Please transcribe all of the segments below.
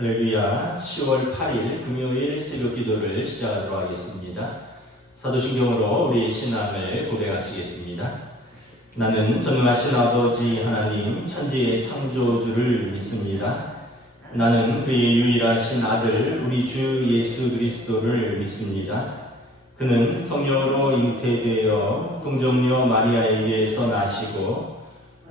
할렐루야. 10월 8일 금요일 새벽 기도를 시작하도록 하겠습니다. 사도신경으로 우리 신앙을 고백하시겠습니다. 나는 전능하신 아버지 하나님 천지의 창조주를 믿습니다. 나는 그의 유일하신 아들 우리 주 예수 그리스도를 믿습니다. 그는 성령으로 잉태되어 동정녀 마리아에게서 나시고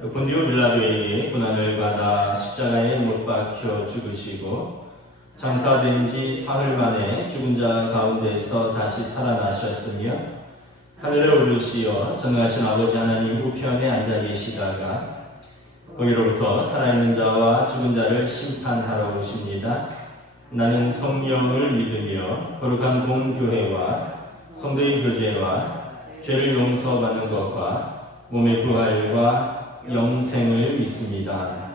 본디오 빌라도에게 고난을 받아 십자가에 못 박혀 죽으시고 장사된 지 사흘 만에 죽은 자 가운데서 다시 살아나셨으며 하늘에 오르시어 전능하신 아버지 하나님 우편에 앉아 계시다가 거기로부터 살아있는 자와 죽은 자를 심판하러 오십니다. 나는 성령을 믿으며 거룩한 공교회와 성도의 교제와 죄를 용서받는 것과 몸의 부활과 영생을 믿습니다.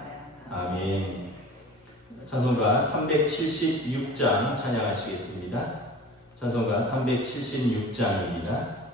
아멘. 찬송가 376장 찬양하시겠습니다. 찬송가 376장입니다.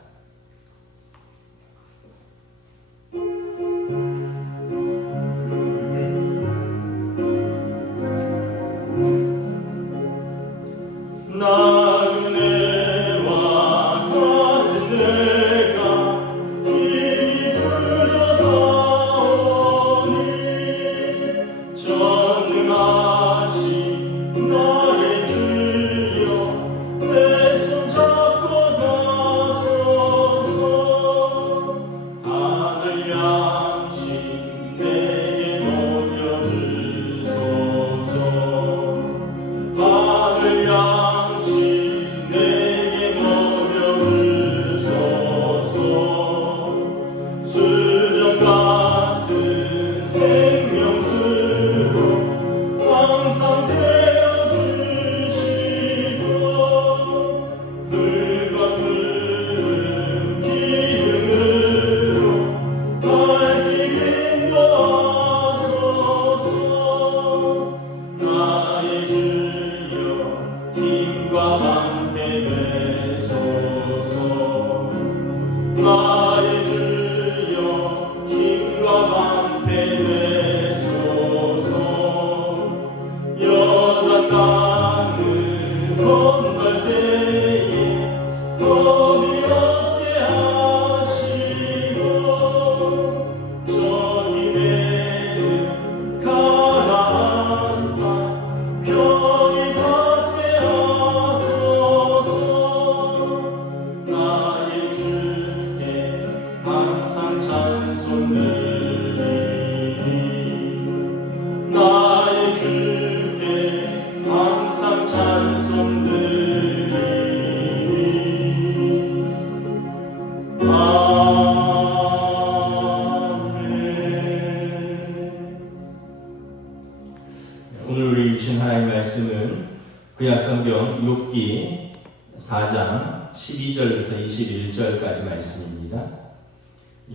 구약성경 욥기 4장 12절부터 21절까지 말씀입니다.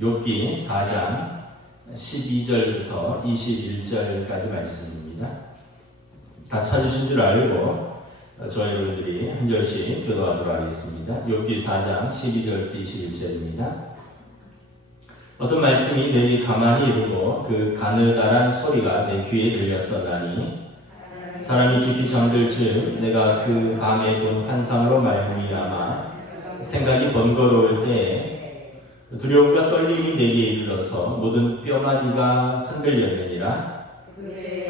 욥기 4장 12절부터 21절까지 말씀입니다. 다 찾으신 줄 알고 저희 여러분들이 한 절씩 교도하도록 하겠습니다. 욥기 4장 12절부터 21절입니다. 어떤 말씀이 내게 가만히 이르고 그 가느다란 소리가 내 귀에 들렸었나니 사람이 깊이 잠들 즈음 내가 그 밤에 본 환상으로 말미암아 생각이 번거로울 때 두려움과 떨림이 내게 이르러서 모든 뼈마디가 흔들렸느니라.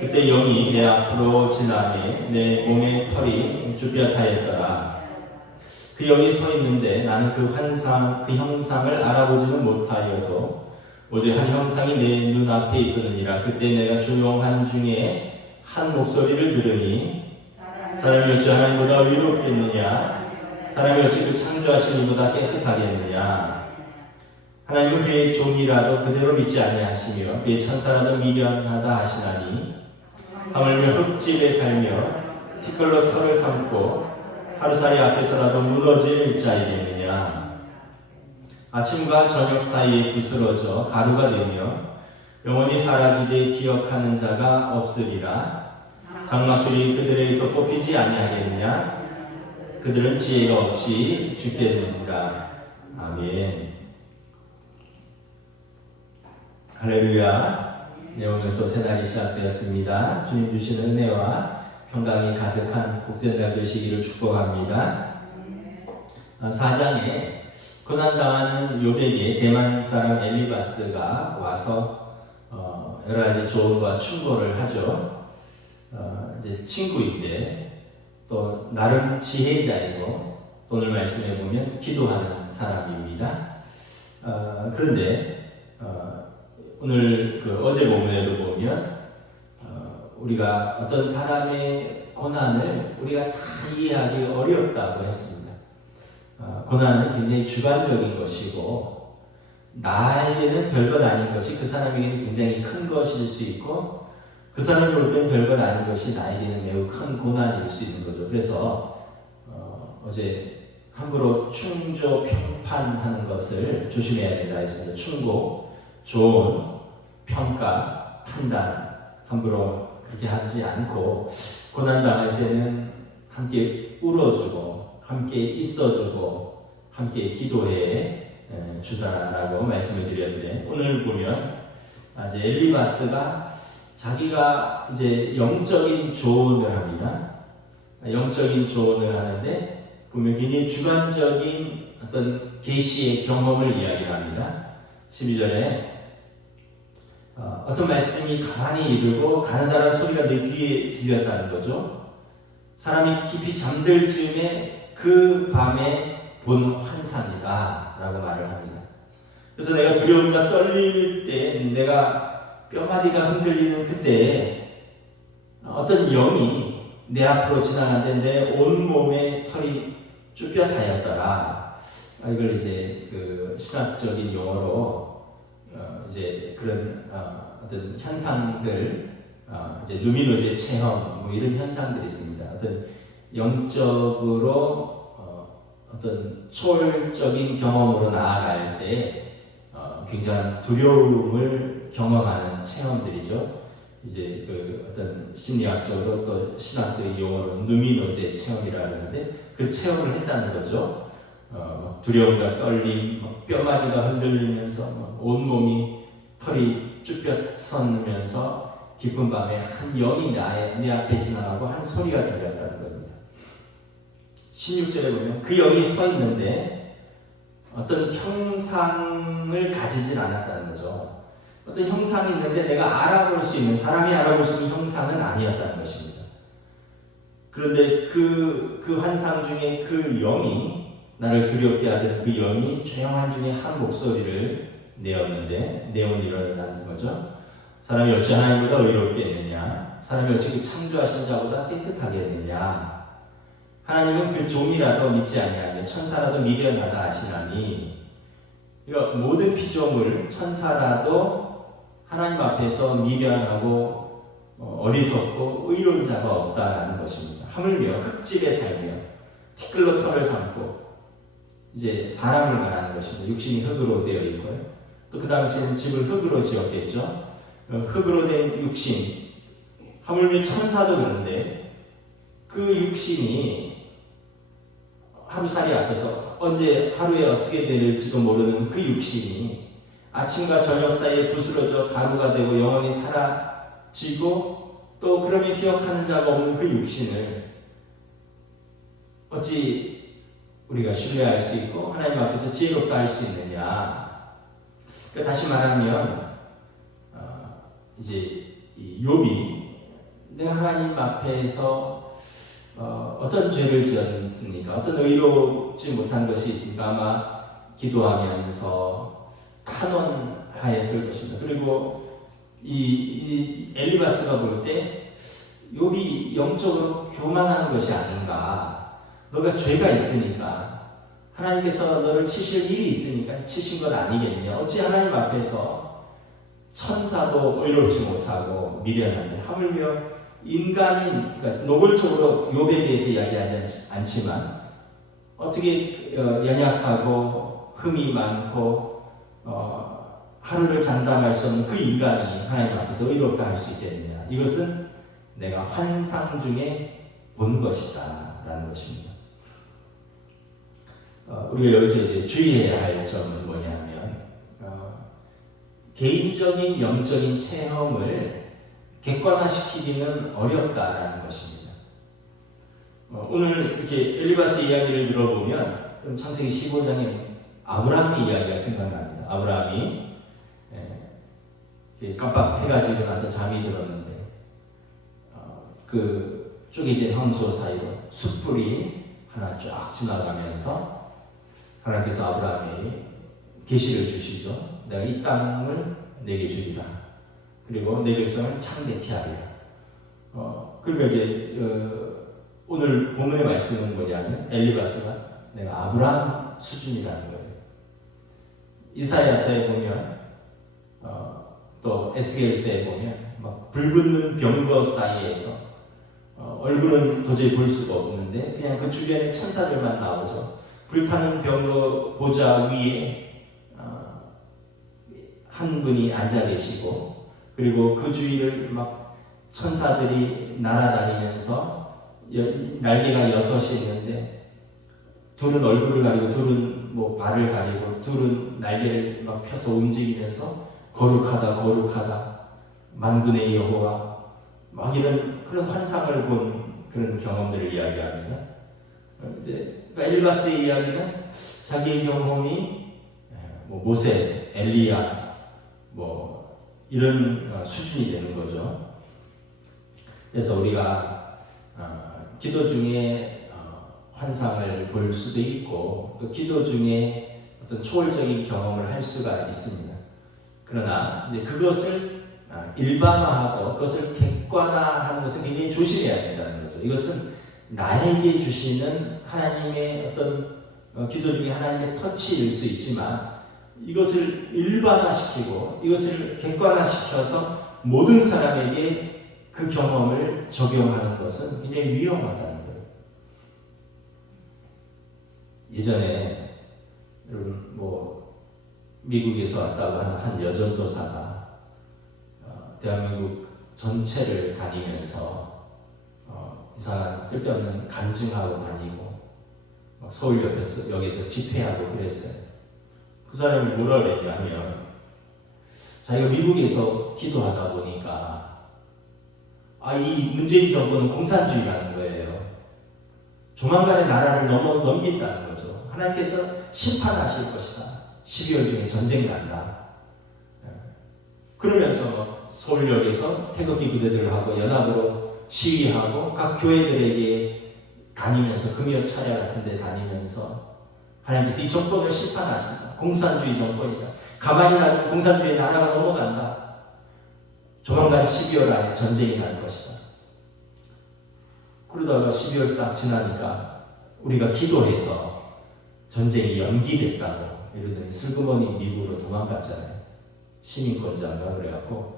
그때 영이 내 앞으로 지나매 내 몸의 털이 쭈뼛하였더라. 그 영이 서 있는데 나는 그 형상을 알아보지는 못하여도 오직 한 형상이 내 눈앞에 있었느니라. 그때 내가 조용한 중에 한 목소리를 들으니 사람이 어찌 하나님보다 의롭겠느냐? 사람이 어찌 그 창조하신 이보다 깨끗하겠느냐? 하나님은 그의 종이라도 그대로 믿지 아니하시며 그의 천사라도 미련하다 하시나니 하물며 흙집에 살며 티끌로 털을 삼고 하루살이 앞에서라도 무너질 자이겠느냐? 아침과 저녁 사이에 부스러져 가루가 되며 영원히 사라지게 기억하는 자가 없으리라. 장막줄이 그들에게서 뽑히지 아니하겠느냐? 그들은 지혜가 없이 죽겠느니라. 아멘. 할렐루야. 네, 오늘 또 새날이 시작되었습니다. 주님 주시는 은혜와 평강이 가득한 복된 날 되시기를 축복합니다. 4장에 고난당하는 욥에게 대만 사람 엘리바스가 와서 여러 가지 조언과 충고를 하죠. 이제 친구인데 또 나름 지혜자이고 오늘 말씀해 보면 기도하는 사람입니다. 그런데 오늘 어제 본문에도 보면 우리가 어떤 사람의 고난을 우리가 다 이해하기 어렵다고 했습니다. 고난은 굉장히 주관적인 것이고 나에게는 별것 아닌 것이 그 사람에게는 굉장히 큰 것일 수 있고 그 사람이 볼 때는 별것 아닌 것이 나에게는 매우 큰 고난일 수 있는 거죠. 그래서 어제 함부로 충조 평판하는 것을 조심해야 된다 했습니다. 충고, 조언, 평가, 판단 함부로 그렇게 하지 않고 고난당할 때는 함께 울어주고 함께 있어주고 함께 기도해 주다라고 말씀을 드렸는데 오늘 보면 이제 엘리바스가 자기가 이제 영적인 조언을 합니다. 영적인 조언을 하는데 보면 굉장히 주관적인 어떤 계시의 경험을 이야기를 합니다. 12절에 어떤 말씀이 가만히 이르고 가느다란 소리가 내 귀에 들렸다는 거죠. 사람이 깊이 잠들 즈음에 그 밤에 본 환상이다 라고 말을 합니다. 그래서 내가 두려움과 떨릴 때 내가 뼈마디가 흔들리는 그때에 어떤 영이 내 앞으로 지나가는데 내 온몸에 털이 쭈뼛하였더라. 이걸 이제 신학적인 용어로 이제 그런 어떤 현상들, 이제 루미노제 체험 이런 현상들이 있습니다. 어떤 영적으로 어떤 초월적인 경험으로 나아갈 때 굉장한 두려움을 경험하는 체험들이죠. 이제 어떤 심리학적으로 또 신학적인 용어로 누미노제 체험이라고 하는데 그 체험을 했다는 거죠. 두려움과 떨림, 뼈마디가 흔들리면서 온몸이 털이 쭈뼛 섰으면서 깊은 밤에 한 영이 내 앞에 지나가고 한 소리가 들렸다는 겁니다. 16절에 보면 그 영이 서 있는데 어떤 형상을 가지진 않았다는 거죠. 어떤 형상이 있는데 내가 알아볼 수 있는, 사람이 알아볼 수 있는 형상은 아니었다는 것입니다. 그런데 그 환상 중에 그 영이, 나를 두렵게 하던 그 영이 조용한 중에 한 목소리를 내었는데, 내용은 이러는 거죠. 사람이 어찌 하나님보다 의롭게 했느냐? 사람이 어찌 그 창조하신 자보다 깨끗하게 했느냐? 하나님은 그 종이라도 믿지 아니하며 천사라도 미련하다 하시나니, 그러니까 모든 피조물, 천사라도 하나님 앞에서 미련하고 어리석고 의로운 자가 없다라는 것입니다. 하물며 흙집에 살며 티끌로 털을 삼고, 이제 사람을 말하는 것입니다. 육신이 흙으로 되어 있고요. 또 그 당시에는 집을 흙으로 지었겠죠. 흙으로 된 육신, 하물며 천사도 그런데 그 육신이 하루살이 앞에서 언제 하루에 어떻게 될지도 모르는 그 육신이 아침과 저녁 사이에 부스러져 가루가 되고 영원히 사라지고 또 그러면 기억하는 자가 없는 그 육신을 어찌 우리가 신뢰할 수 있고 하나님 앞에서 지혜롭다 할 수 있느냐. 그러니까 다시 말하면 이제 이 욥이 내가 하나님 앞에서 어떤 죄를 지었습니까? 어떤 의롭지 못한 것이 있습니까? 아마 기도하면서 탄원하였을 것입니다. 그리고 이 엘리바스가 볼 때 욥이 영적으로 교만한 것이 아닌가. 너가 죄가 있으니까 하나님께서 너를 치실 일이 있으니까 치신 것 아니겠느냐. 어찌 하나님 앞에서 천사도 의롭지 못하고 미련한데 하물며 인간인, 그러니까 노골적으로 욥에 대해서 이야기하지 않지만 어떻게 연약하고 흠이 많고 하루를 장담할 수 없는 그 인간이 하나님 앞에서 의롭다 할 수 있겠느냐. 이것은 내가 환상 중에 본 것이다 라는 것입니다. 우리가 여기서 이제 주의해야 할 점은 뭐냐면 개인적인 영적인 체험을 객관화시키기는 어렵다라는 것입니다. 오늘 이렇게 엘리바스 이야기를 들어보면 그럼 창세기 15장에 아브라함의 이야기가 생각납니다. 아브라함이 깜빡 해가 지고 나서 잠이 들었는데 그 쪼개진 황소 사이로 숯불이 하나 쫙 지나가면서 하나님께서 아브라함에게 계시를 주시죠. 내가 이 땅을 내게 주리라. 그리고 내 백성을 창대케 하리라. 그러니까 이제 오늘 본문의 말씀은 뭐냐면 엘리바스가 내가 아브라함 수준이라는 거예요. 이사야서에 보면 또 에스겔서에 보면 막 불붙는 병거 사이에서 얼굴은 도저히 볼 수가 없는데 그냥 그 주변에 천사들만 나오죠. 불타는 병거 보좌 위에 한 분이 앉아 계시고 그리고 그 주위를 막 천사들이 날아다니면서 날개가 6이 있는데 둘은 얼굴을 가리고 둘은 뭐 발을 가리고 둘은 날개를 막 펴서 움직이면서 거룩하다 거룩하다 만군의 여호와 막 이런 그런 환상을 본 그런 경험들을 이야기합니다. 이제 엘리바스의 이야기는 자기의 경험이 뭐 모세, 엘리야 뭐 이런 수준이 되는 거죠. 그래서 우리가 기도 중에 환상을 볼 수도 있고 또 기도 중에 어떤 초월적인 경험을 할 수가 있습니다. 그러나 이제 그것을 일반화하고 그것을 객관화하는 것은 굉장히 조심해야 된다는 거죠. 이것은 나에게 주시는 하나님의 어떤 기도 중에 하나님의 터치일 수 있지만 이것을 일반화시키고 이것을 객관화시켜서 모든 사람에게 그 경험을 적용하는 것은 굉장히 위험하다는 거예요. 예전에 여러분 뭐 미국에서 왔다고 하는 한 여전도사가 대한민국 전체를 다니면서 이상한 쓸데없는 간증하고 다니고 서울역에서 집회하고 그랬어요. 그 사람이 뭐라 그랬냐면 자기가 미국에서 기도하다 보니까 이 문재인 정부는 공산주의라는 거예요. 조만간에 나라를 넘긴다는 거죠. 하나님께서 심판하실 것이다. 12월 중에 전쟁 난다. 그러면서 서울역에서 태극기 부대들을 하고 연합으로 시위하고 각 교회들에게 다니면서 금요 차례 같은 데 다니면서 하나님께서 이 정권을 심판하신다. 공산주의 정권이다. 가만히 놔두면 공산주의 나라가 넘어간다. 조만간 12월 안에 전쟁이 날 것이다. 그러다가 12월 싹 지나니까 우리가 기도해서 전쟁이 연기됐다고 이러더니 슬그머니 미국으로 도망갔잖아요. 시민권자인가 그래갖고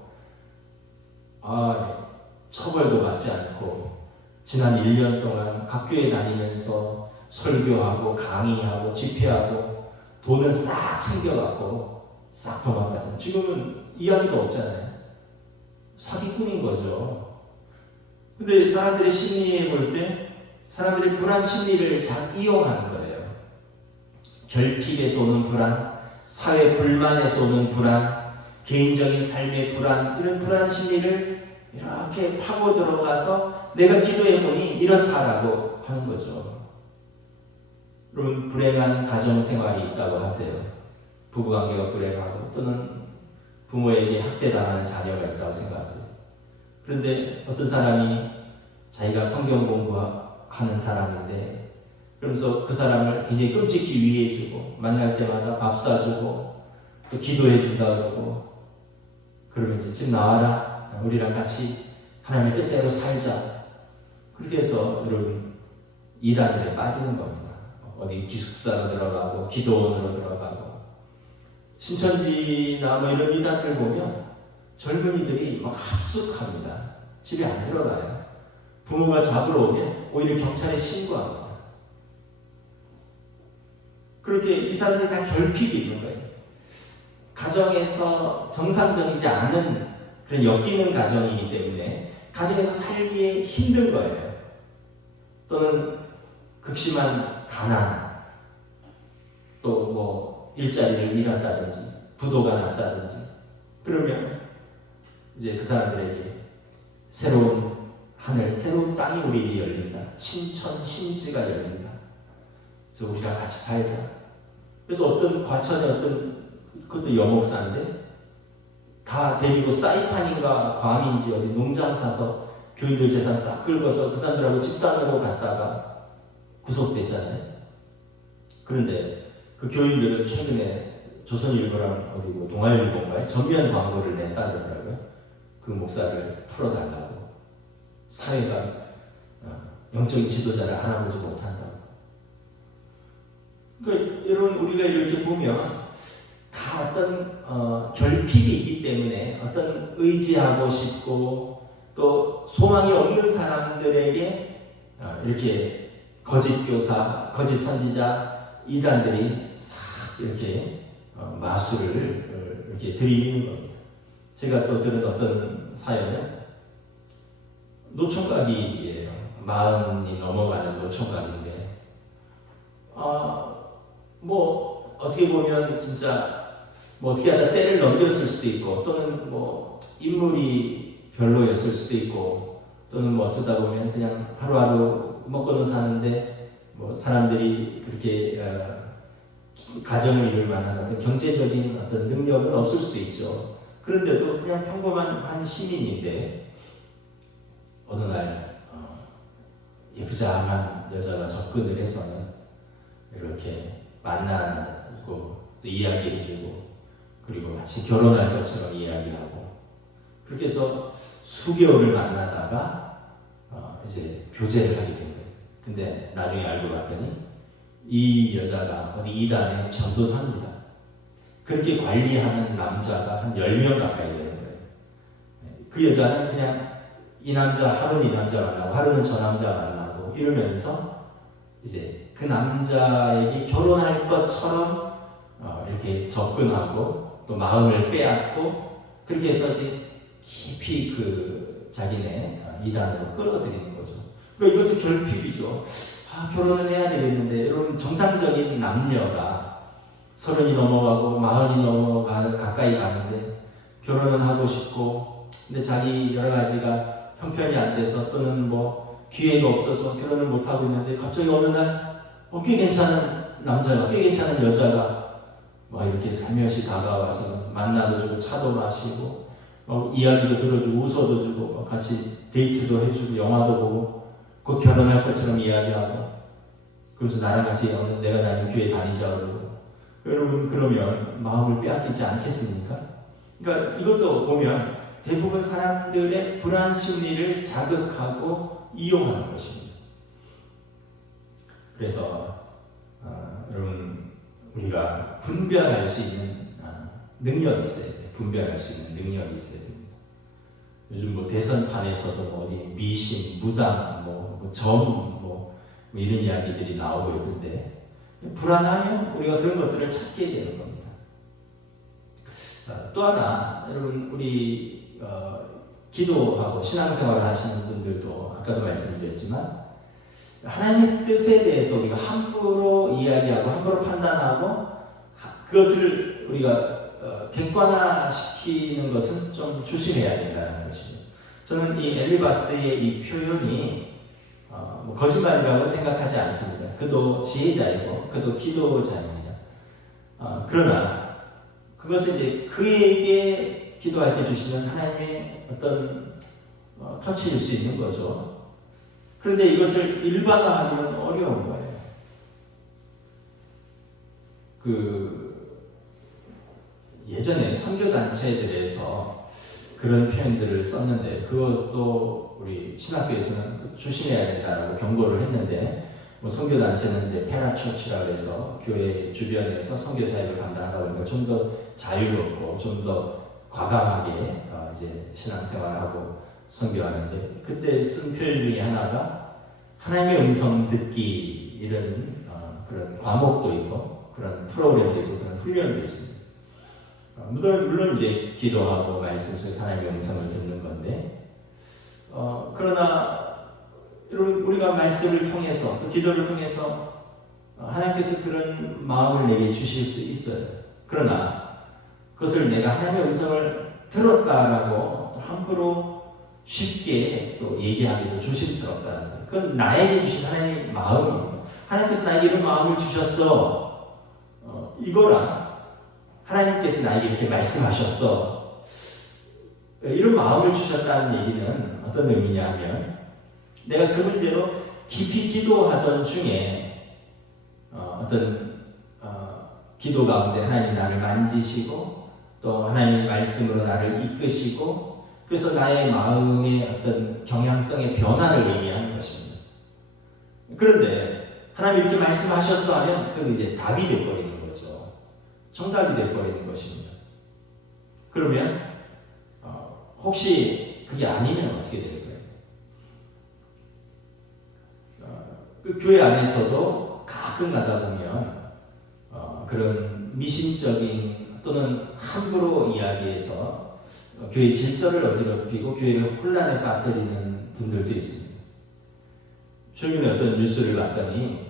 처벌도 받지 않고 지난 1년 동안 각 교회 다니면서 설교하고 강의하고 집회하고 돈은 싹 챙겨갖고 싹 도망가잖아요. 지금은 이야기도 없잖아요. 사기꾼인 거죠. 근데 사람들의 심리에 볼 때 사람들이 불안 심리를 잘 이용하는 거예요. 결핍에서 오는 불안, 사회 불만에서 오는 불안, 개인적인 삶의 불안, 이런 불안 심리를 이렇게 파고 들어가서 내가 기도해보니 이렇다라고 하는 거죠. 여러분, 불행한 가정생활이 있다고 하세요. 부부관계가 불행하고 또는 부모에게 학대당하는 자녀가 있다고 생각하세요. 그런데 어떤 사람이 자기가 성경 공부하는 사람인데 그러면서 그 사람을 굉장히 끔찍히 위해주고 만날 때마다 밥 사주고 또 기도해준다 그러고 그러면 이제 집 나와라. 우리랑 같이 하나님의 뜻대로 살자. 그렇게 해서 여러분 이단들에 빠지는 겁니다. 어디 기숙사로 들어가고 기도원으로 들어가고 신천지나 뭐 이런 이단들 보면 젊은이들이 막 합숙합니다. 집에 안 들어가요. 부모가 잡으러 오면 오히려 경찰에 신고합니다. 그렇게 이 사람들이 다 결핍이 있는 거예요. 가정에서 정상적이지 않은 그런 엮이는 가정이기 때문에 가정에서 살기에 힘든 거예요. 또는 극심한 가난, 또 뭐 일자리를 잃었다든지 부도가 났다든지 그러면 이제 그 사람들에게 새로운 하늘 새로운 땅이 우리에게 열린다. 신천 신지가 열린다. 그래서 우리가 같이 살자. 그래서 어떤 과천의 어떤 그것도 여목사인데 다 데리고 사이판인가 괌인지 어디 농장 사서 교인들 재산 싹 긁어서 그 사람들하고 집단으로 갔다가 구속됐잖아요. 그런데 그 교인들은 최근에 조선일보랑 어디고 동아일보인가에 전면 광고를 냈다더라고요. 그 목사를 풀어달라고. 사회가 영적인 지도자를 알아보지 못한다고. 그러니까 여러분 우리가 이렇게 보면 다 어떤 결핍이 있기 때문에 어떤 의지하고 싶고 또 소망이 없는 사람들에게 이렇게 거짓 교사, 거짓 선지자, 이단들이 싹 이렇게 마술을 이렇게 들이미는 겁니다. 제가 또 들은 어떤 사연은 노총각이에요. 40이 넘어가는 노총각인데 뭐 어떻게 보면 진짜 뭐 어떻게 하다 때를 넘겼을 수도 있고 또는 뭐 인물이 별로였을 수도 있고 또는 뭐 어쩌다 보면 그냥 하루하루 먹고는 사는데 뭐 사람들이 그렇게 가정을 이룰 만한 어떤 경제적인 어떤 능력은 없을 수도 있죠. 그런데도 그냥 평범한 한 시민인데 어느 날 예쁘장한 여자가 접근을 해서는 이렇게 만나고 또 이야기해주고 그리고 마치 결혼할 것처럼 이야기하고 그렇게 해서 수개월을 만나다가 이제 교제를 하게 된 거예요. 근데 나중에 알고 봤더니 이 여자가 어디 이단의 전도사입니다. 그렇게 관리하는 남자가 한 10명 가까이 되는 거예요. 그 여자는 그냥 이 남자 하루는 이 남자 만나고 하루는 저 남자 만나고 이러면서 이제 그 남자에게 결혼할 것처럼 이렇게 접근하고 또 마음을 빼앗고 그렇게 해서 이제 깊이 그 자기네 이단으로 끌어들이는 거죠. 그러니까 이것도 결핍이죠. 결혼은 해야 되겠는데 여러분 정상적인 남녀가 30이 넘어가고 40이 넘어가 가까이 가는데 결혼은 하고 싶고 근데 자기 여러 가지가 형편이 안 돼서 또는 뭐 기회가 없어서 결혼을 못 하고 있는데 갑자기 어느 날 꽤 괜찮은 남자가 꽤 괜찮은 여자가 막 이렇게 살며시 다가와서 만나도 주고 차도 마시고 이야기도 들어주고 웃어도 주고 같이 데이트도 해주고 영화도 보고 곧 결혼할 것처럼 이야기하고 그래서 나랑 같이 내가 다니는 교회 다니자 그러고 여러분 그러면 마음을 빼앗기지 않겠습니까? 그러니까 이것도 보면 대부분 사람들의 불안 심리를 자극하고 이용하는 것입니다. 그래서 여러분 우리가 분별할 수 있는 능력이 있어야 돼요. 분별할 수 있는 능력이 있어야 됩니다. 요즘 뭐 대선판에서도 뭐 어디 미신, 무당, 점, 이런 이야기들이 나오고 있던데 불안하면 우리가 그런 것들을 찾게 되는 겁니다. 또 하나 여러분 우리 기도하고 신앙생활을 하시는 분들도 아까도 말씀드렸지만 하나님의 뜻에 대해서 우리가 함부로 이야기하고 함부로 판단하고 그것을 우리가 객관화시키는 것은 좀 조심해야 된다는 것입니다. 저는 이 엘리바스의 이 표현이 거짓말이라고 생각하지 않습니다. 그도 지혜자이고 그도 기도자입니다. 그러나 그것을 이제 그에게 기도할 때 주시는 하나님의 어떤 터치일 수 있는 거죠. 그런데 이것을 일반화하기는 어려운 거예요. 예전에 선교단체들에서 그런 표현들을 썼는데 그것도 우리 신학교에서는 조심해야 된다고 경고를 했는데 선교단체는 이제 페라처치라고 해서 교회 주변에서 선교 사역을 감당하다 보니까 좀 더 자유롭고 좀 더 과감하게 이제 신앙생활하고 선교하는데 그때 쓴 표현 중에 하나가 하나님의 음성 듣기 이런 그런 과목도 있고 그런 프로그램도 있고 그런 훈련도 있습니다. 물론 이제 기도하고 말씀 속에서 하나님의 음성을 듣는 건데 그러나 여러분 우리가 말씀을 통해서 또 기도를 통해서 하나님께서 그런 마음을 내게 주실 수 있어요. 그러나 그것을 내가 하나님의 음성을 들었다라고 함부로 쉽게 또 얘기하기도 조심스럽다는 거예요. 그건 나에게 주신 하나님의 마음입니다. 하나님께서 나에게 이런 마음을 주셨어. 이거랑 하나님께서 나에게 이렇게 말씀하셨어. 이런 마음을 주셨다는 얘기는 어떤 의미냐 하면 내가 그 문제로 깊이 기도하던 중에 기도 가운데 하나님 나를 만지시고 또 하나님의 말씀으로 나를 이끄시고 그래서 나의 마음의 어떤 경향성의 변화를 의미하는 것입니다. 그런데 하나님 이렇게 말씀하셨어 하면 그건 이제 답이 되어버리는 거죠. 정답이 되어버리는 것입니다. 그러면 혹시 그게 아니면 어떻게 될 거예요? 그 교회 안에서도 가끔 가다 보면 그런 미신적인 또는 함부로 이야기해서 교회 질서를 어지럽히고 교회를 혼란에 빠뜨리는 분들도 있습니다. 최근에 어떤 뉴스를 봤더니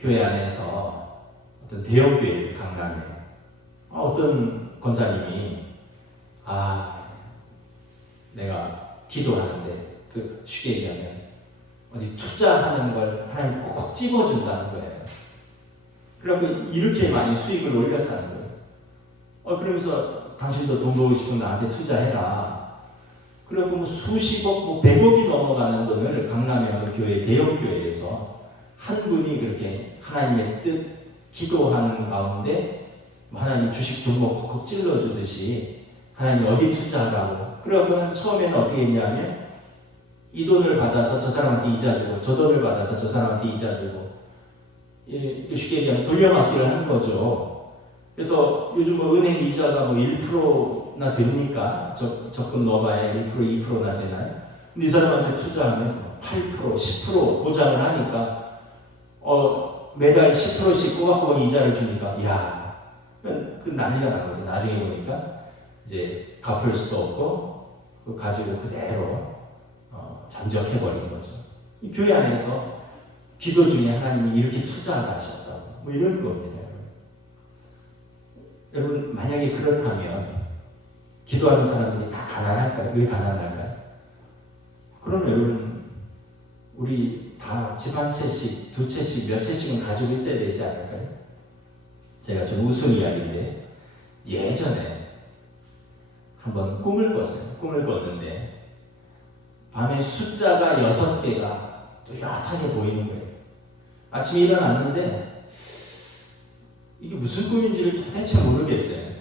교회 안에서 어떤 대형 교회를 강남에 어떤 권사님이 내가 기도하는데 쉽게 얘기하면 어디 투자하는 걸 하나님 콕콕 집어준다는 거예요. 그러면 이렇게 많이 수익을 올렸다는 거예요. 그러면서 당신도 돈 벌고 싶으면 나한테 투자해라. 그리고 뭐 수십억, 뭐 100억이 넘어가는 돈을 강남의 어느 교회, 대형 교회에서 한 분이 그렇게 하나님의 뜻, 기도하는 가운데 하나님 주식 종목 콕콕 찔러주듯이 하나님 어디 투자하라고. 그러고는 처음에는 어떻게 했냐면 이 돈을 받아서 저 사람한테 이자 주고 저 돈을 받아서 저 사람한테 이자 주고 쉽게 얘기하면 돌려막기를 하는 거죠. 그래서 요즘 뭐 은행 이자가 뭐 1%나 됩니까? 적금 넣어봐야 1%, 2%나 되나요? 근데 이 사람한테 투자하면 8%, 10% 보장을 하니까 매달 10%씩 꼬박꼬박 이자를 주니까 그 난리가 난 거죠. 나중에 보니까 이제 갚을 수도 없고 그거 가지고 그대로 잠적해버린 거죠. 이 교회 안에서 기도 중에 하나님이 이렇게 투자하다 하셨다고 뭐 이런 겁니다. 여러분 만약에 그렇다면 기도하는 사람들이 다 가난할까요? 왜 가난할까요? 그럼 여러분 우리 다 집 한 채씩, 두 채씩, 몇 채씩은 가지고 있어야 되지 않을까요? 제가 좀 우스운 이야기인데 예전에 한번 꿈을 꿨어요. 꿈을 꿨는데 밤에 숫자가 6개가 뚜렷하게 보이는 거예요. 아침에 일어났는데 이게 무슨 꿈인지를 도대체 모르겠어요.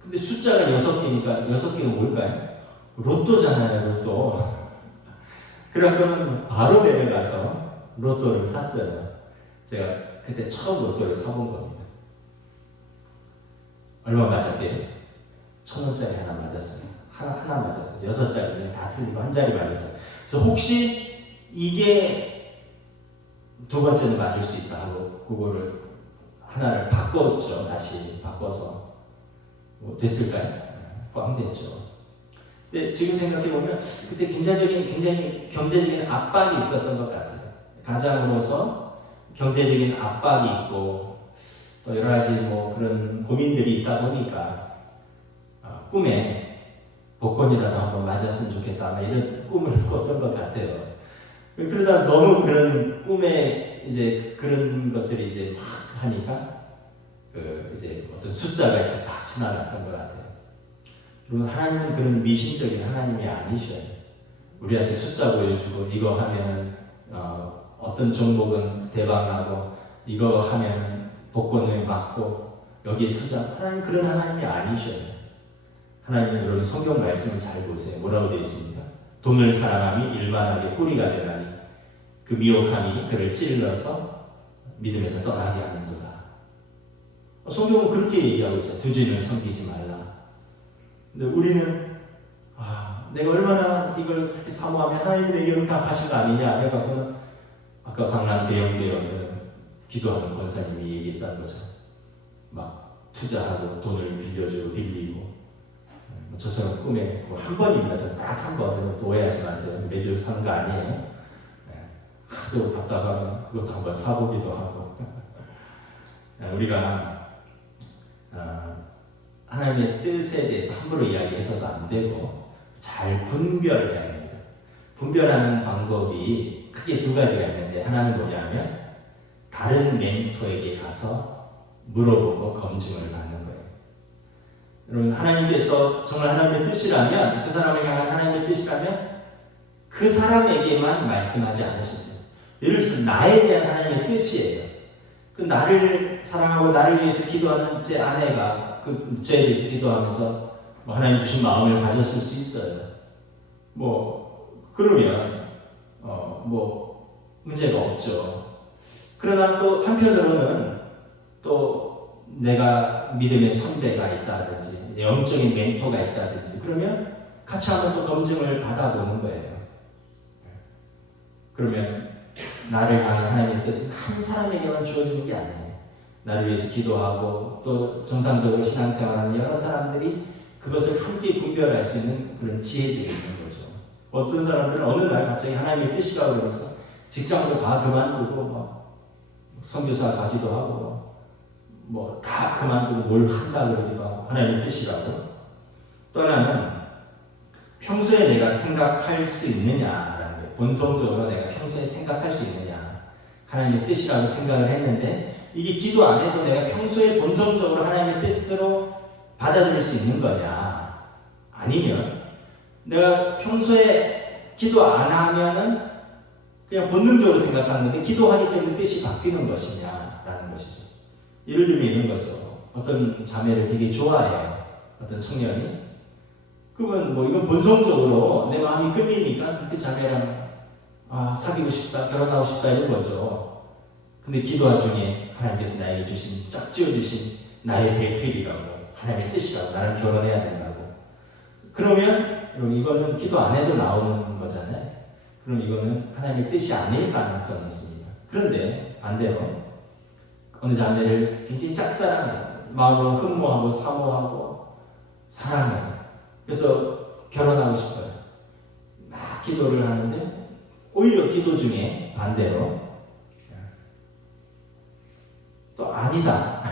근데 숫자가 6개니까 6개는 뭘까요? 로또잖아요, 로또. 그래서 바로 내려가서 로또를 샀어요. 제가 그때 처음 로또를 사본 겁니다. 얼마 맞았대요? 1,000원짜리 하나 맞았어요. 하나 맞았어요. 6자리 다 틀리고 한 자리 맞았어요. 그래서 혹시 이게 두 번째는 맞을 수 있다 하고 그거를 하나를 바꿨죠. 다시 바꿔서 됐을까요? 꽝 됐죠. 근데 지금 생각해보면 그때 굉장히 경제적인 압박이 있었던 것 같아요. 가장으로서 경제적인 압박이 있고 또 여러 가지 뭐 그런 고민들이 있다 보니까 꿈에 복권이라도 한번 맞았으면 좋겠다 이런 꿈을 꿨던 것 같아요. 그러다 너무 그런 꿈에 이제 그런 것들이 이제 막 하니까 이제 어떤 숫자가 이렇게 싹 지나갔던 것 같아요. 그러면 하나님은 그런 미신적인 하나님이 아니셔요. 우리한테 숫자 보여주고 이거 하면은 어떤 종목은 대박나고 이거 하면은 복권을 맞고 여기에 투자. 하나님 그런 하나님이 아니셔요. 하나님은 여러분 성경 말씀을 잘 보세요. 뭐라고 되어 있습니까? 돈을 사랑함이 일만하게 뿌리가 되나니 그 미혹함이 그를 찔러서 믿음에서 떠나게 하는도다. 성경은 그렇게 얘기하고 있죠. 두 주인을 섬기지 말라. 근데 우리는 내가 얼마나 이걸 그렇게 사모하면 하나님이 내게 응답하신 거 아니냐 해갖고는 아까 강남 대형교회 기도하는 권사님이 얘기했다는 거죠. 막 투자하고 돈을 빌리고 저처럼 꿈에 한 번입니다. 저 딱 한 번. 오해하지 마세요. 매주 사는 거 아니에요. 하도 답답하면 그것도 한번 사보기도 하고. 우리가 하나님의 뜻에 대해서 함부로 이야기해서도 안 되고 잘 분별해야 합니다. 분별하는 방법이 크게 두 가지가 있는데, 하나는 뭐냐면 다른 멘토에게 가서 물어보고 검증을 받는 거예요. 여러분, 하나님께서 정말 하나님의 뜻이라면, 그 사람을 향한 하나님의 뜻이라면 그 사람에게만 말씀하지 않으셨어요. 예를 들어서 나에 대한 하나님의 뜻이에요. 그 나를 사랑하고 나를 위해서 기도하는 제 아내가 그 저에 대해서 기도하면서 하나님 주신 마음을 가졌을 수 있어요. 그러면 문제가 없죠. 그러나 또 한편으로는 또 내가 믿음의 선배가 있다든지 영적인 멘토가 있다든지 그러면 같이 한번 또 검증을 받아보는 거예요. 그러면 나를 향한 하나님의 뜻은 한 사람에게만 주어지는 게 아니에요. 나를 위해서 기도하고 또 정상적으로 신앙생활하는 여러 사람들이 그것을 함께 분별할 수 있는 그런 지혜들이 있는 거죠. 어떤 사람들은 어느 날 갑자기 하나님의 뜻이라고 그래서 직장도 다 그만두고 선교사 가기도 하고 다 그만두고 뭘 한다 그러기도 하고 하나님의 뜻이라고. 또 하나는 평소에 내가 생각할 수 있느냐라는 거예요. 본성적으로 내가 평소에 생각할 수 있느냐, 하나님의 뜻이라고 생각을 했는데 이게 기도 안 해도 내가 평소에 본성적으로 하나님의 뜻으로 받아들일 수 있는 거냐, 아니면 내가 평소에 기도 안 하면은 그냥 본능적으로 생각하는데 기도하기 때문에 뜻이 바뀌는 것이냐라는 것이죠. 예를 들면 이런 거죠. 어떤 자매를 되게 좋아해요. 어떤 청년이. 그러면 이건 본성적으로 내 마음이 끌리니까 그 자매랑 사귀고 싶다, 결혼하고 싶다 이런 거죠. 근데 기도한 중에 하나님께서 나에게 주신, 짝지어 주신 나의 배필이라고, 하나님의 뜻이라고, 나는 결혼해야 된다고. 그러면 이거는 기도 안 해도 나오는 거잖아요. 그럼 이거는 하나님의 뜻이 아닐 가능성이 있습니다. 그런데 반대로 어느 자매를 굉장히 짝사랑해요. 마음으로 흠모하고 사모하고 사랑해요. 그래서 결혼하고 싶어요. 막 기도를 하는데 오히려 기도 중에 반대로 또 아니다.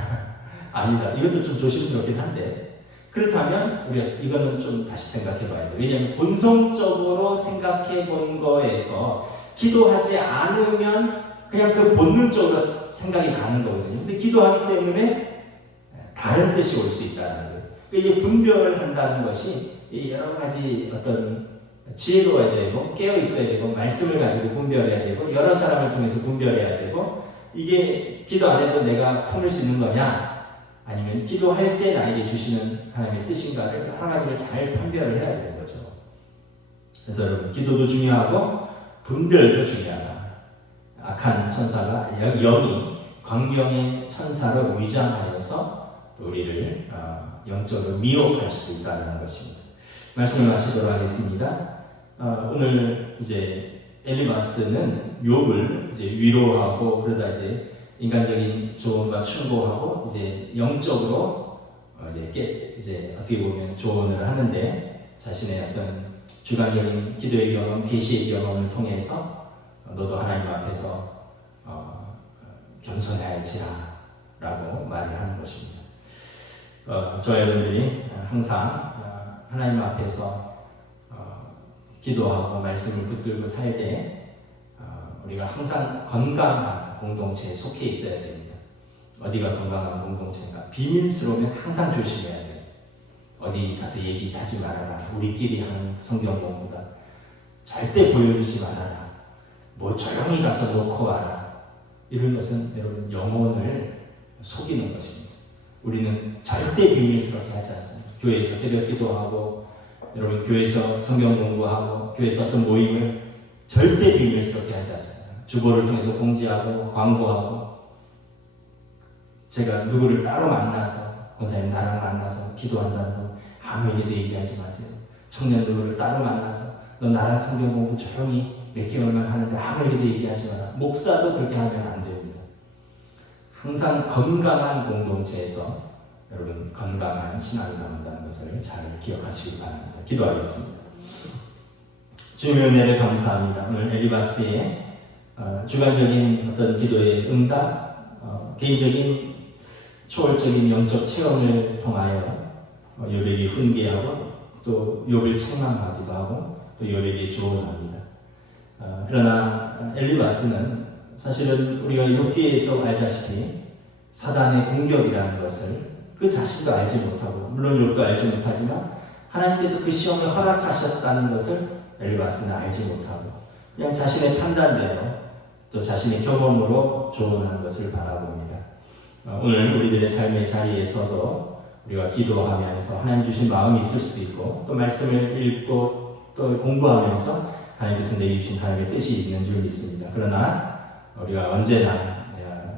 아니다. 이것도 좀 조심스럽긴 한데, 그렇다면 우리가 이거는 좀 다시 생각해 봐야 돼요. 왜냐하면 본성적으로 생각해 본 거에서 기도하지 않으면 그냥 그 본능적으로 생각이 가는 거거든요. 근데 기도하기 때문에 다른 뜻이 올 수 있다는 거예요. 이게 분별을 한다는 것이 여러 가지 어떤 지혜로워야 되고 깨어 있어야 되고 말씀을 가지고 분별해야 되고 여러 사람을 통해서 분별해야 되고, 이게 기도 안 해도 내가 품을 수 있는 거냐, 아니면 기도할 때 나에게 주시는 하나님의 뜻인가를 여러 가지를 잘 판별을 해야 되는 거죠. 그래서 여러분, 기도도 중요하고 분별도 중요하다. 악한 천사가 영이 광명의 천사로 위장하여서 또 우리를 영적으로 미혹할 수 있다는 것입니다. 말씀을 마치도록 하겠습니다. 오늘 이제 엘리마스는 욥을 이제 위로하고 그러다 이제 인간적인 조언과 충고하고 이제 영적으로 이제 어떻게 보면 조언을 하는데, 자신의 어떤 주관적인 기도의 경험, 계시의 경험을 통해서 너도 하나님 앞에서 겸손해야지라고 말을 하는 것입니다. 저 여러분들이 항상 하나님 앞에서 기도하고 말씀을 붙들고 살 때 우리가 항상 건강한 공동체에 속해 있어야 됩니다. 어디가 건강한 공동체인가? 비밀스러우면 항상 조심해야 돼요. 어디 가서 얘기하지 말아라. 우리끼리 하는 성경 공부다. 절대 보여주지 말아라. 조용히 가서 놓고 와라. 이런 것은 여러분 영혼을 속이는 것입니다. 우리는 절대 비밀스럽게 하지 않습니다. 교회에서 새벽 기도하고 여러분 교회에서 성경 공부하고 교회에서 어떤 모임을 절대 비밀스럽게 하지 않습니다. 주보를 통해서 공지하고 광고하고, 제가 누구를 따로 만나서 권사님 나랑 만나서 기도한다고 아무에게도 얘기하지 마세요. 청년 누구를 따로 만나서 너 나랑 성경 공부 조용히 몇 개월만 하는데 아무에게도 얘기하지 마라. 목사도 그렇게 하면 안 됩니다. 항상 건강한 공동체에서 여러분 건강한 신앙을 나눈다는 것을 잘 기억하시기 바랍니다. 기도하겠습니다. 주님의 은혜를 감사합니다. 오늘 엘리바스의 주관적인 어떤 기도의 응답, 개인적인 초월적인 영적 체험을 통하여 욥이 훈계하고 또 욥을 책망하기도 하고 또 욥에게 조언합니다. 그러나 엘리바스는 사실은 우리가 욥기에서 알다시피 사단의 공격이라는 것을 그 자신도 알지 못하고, 물론 욥도 알지 못하지만 하나님께서 그 시험을 허락하셨다는 것을 엘리바스는 알지 못하고 그냥 자신의 판단대로 또 자신의 경험으로 조언하는 것을 바라봅니다. 오늘 우리들의 삶의 자리에서도 우리가 기도하면서 하나님 주신 마음이 있을 수도 있고, 또 말씀을 읽고 또 공부하면서 하나님께서 내주신 하나님의 뜻이 있는 줄 믿습니다. 그러나 우리가 언제나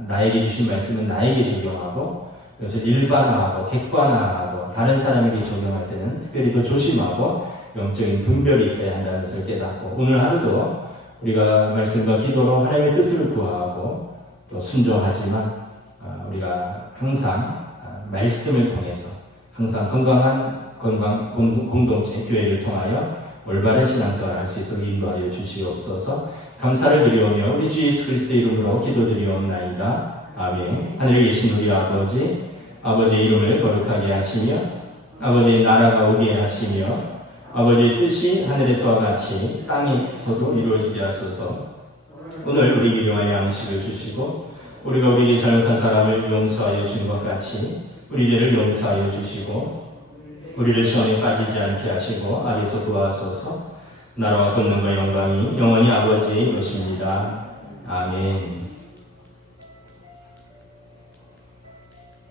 나에게 주신 말씀은 나에게 적용하고, 그것을 일반화하고 객관화하고 다른 사람에게 적용할 때는 특별히 더 조심하고 영적인 분별이 있어야 한다는 것을 깨닫고, 오늘 하루도 우리가 말씀과 기도로 하나님의 뜻을 구하고 또 순종하지만 우리가 항상 말씀을 통해서 항상 건강한 공동체, 교회를 통하여 올바른 신앙생활을 할 수 있도록 인도하여 주시옵소서. 감사를 드리오며 우리 주 예수 그리스도의 이름으로 기도드리옵나이다. 아멘. 하늘에 계신 우리 아버지, 아버지의 이름을 거룩하게 하시며 아버지의 나라가 오게 하시며 아버지의 뜻이 하늘에서와 같이 땅에서도 이루어지게 하소서. 오늘 우리에게 일용할 양식을 주시고 우리가 우리에게 잘못한 사람을 용서하여 준 것 같이 우리 죄를 용서하여 주시고 우리를 시험에 빠지지 않게 하시고 악에서 구하소서. 나라와 권능과 영광이 영원히 아버지의 것입니다. 아멘.